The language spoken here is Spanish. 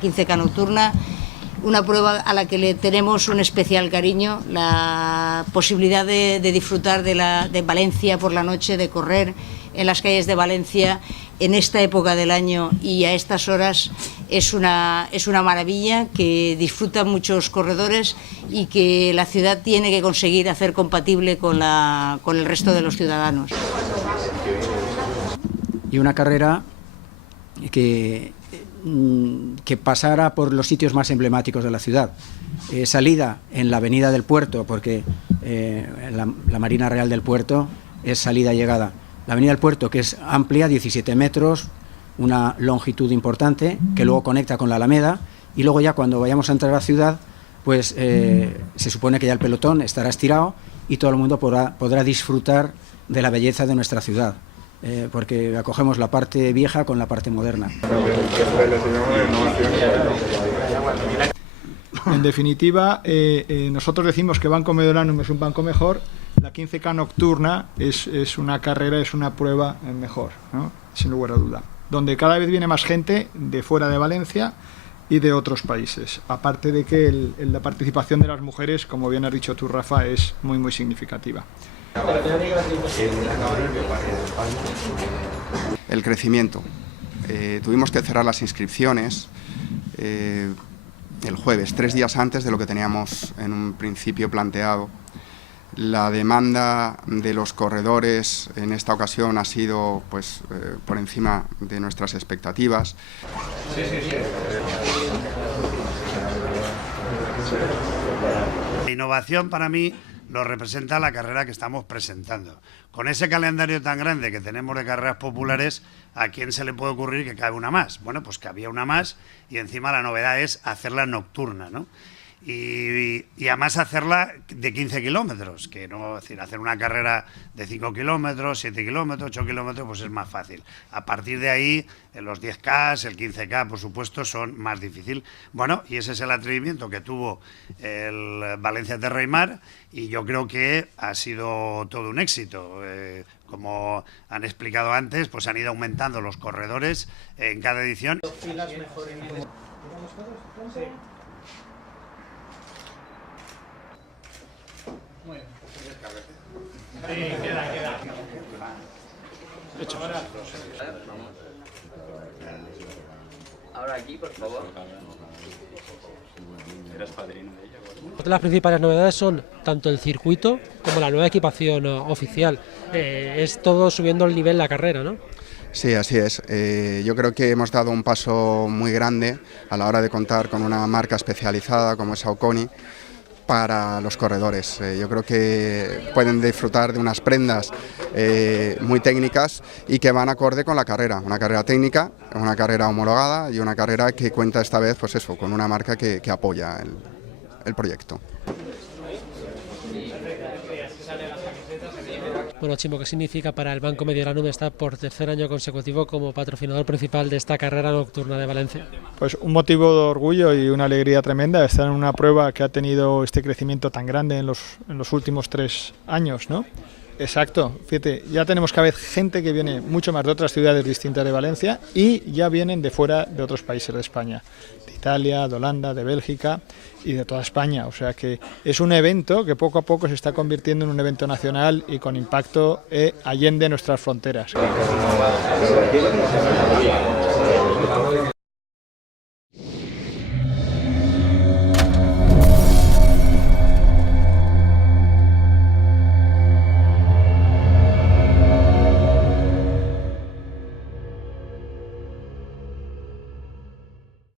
15K nocturna, una prueba a la que le tenemos un especial cariño, la posibilidad de disfrutar de Valencia por la noche, de correr en las calles de Valencia en esta época del año y a estas horas es una maravilla que disfrutan muchos corredores y que la ciudad tiene que conseguir hacer compatible con el resto de los ciudadanos. Y una carrera que pasara por los sitios más emblemáticos de la ciudad. Salida en la avenida del Puerto, porque la Marina Real del Puerto es salida y llegada. La avenida del Puerto, que es amplia, 17 metros, una longitud importante, que luego conecta con la Alameda, y luego ya cuando vayamos a entrar a la ciudad, pues se supone que ya el pelotón estará estirado y todo el mundo podrá disfrutar de la belleza de nuestra ciudad. Porque acogemos la parte vieja con la parte moderna. En definitiva, nosotros decimos que Banco Mediolanum es un banco mejor. La 15K nocturna es una carrera, es una prueba mejor, ¿no? Sin lugar a duda. Donde cada vez viene más gente de fuera de Valencia y de otros países. Aparte de que la participación de las mujeres, como bien has dicho tú, Rafa, es muy, muy significativa. El crecimiento. Tuvimos que cerrar las inscripciones el jueves, 3 días antes de lo que teníamos en un principio planteado. La demanda de los corredores en esta ocasión ha sido pues, por encima de nuestras expectativas. La innovación para mí lo representa la carrera que estamos presentando. Con ese calendario tan grande que tenemos de carreras populares, ¿a quién se le puede ocurrir que cabe una más? Bueno, pues que había una más y encima la novedad es hacerla nocturna, ¿no? Y además hacerla de 15 kilómetros, que no, es decir, hacer una carrera de 5 kilómetros, 7 kilómetros, 8 kilómetros, pues es más fácil. A partir de ahí, los 10K, el 15K, por supuesto, son más difíciles. Bueno, y ese es el atrevimiento que tuvo el Valencia Terra y Mar, y yo creo que ha sido todo un éxito. Como han explicado antes, pues han ido aumentando los corredores en cada edición. Muy bien. Sí, queda. Hecho. Ahora aquí, por favor. ¿Eras padrino de ella? Las principales novedades son tanto el circuito como la nueva equipación oficial. Es todo subiendo el nivel de la carrera, ¿no? Sí, así es. Yo creo que hemos dado un paso muy grande a la hora de contar con una marca especializada como es Saucony para los corredores. Yo creo que pueden disfrutar de unas prendas muy técnicas y que van acorde con la carrera, una carrera técnica, una carrera homologada y una carrera que cuenta esta vez pues eso, con una marca que apoya el proyecto. Bueno, Chimo, ¿qué significa para el Banco Mediolanum estar por tercer año consecutivo como patrocinador principal de esta carrera nocturna de Valencia? Pues un motivo de orgullo y una alegría tremenda estar en una prueba que ha tenido este crecimiento tan grande en los últimos 3 años, ¿no? Exacto, fíjate, ya tenemos cada vez gente que viene mucho más de otras ciudades distintas de Valencia y ya vienen de fuera de otros países de España, de Italia, de Holanda, de Bélgica y de toda España. O sea que es un evento que poco a poco se está convirtiendo en un evento nacional y con impacto allende nuestras fronteras.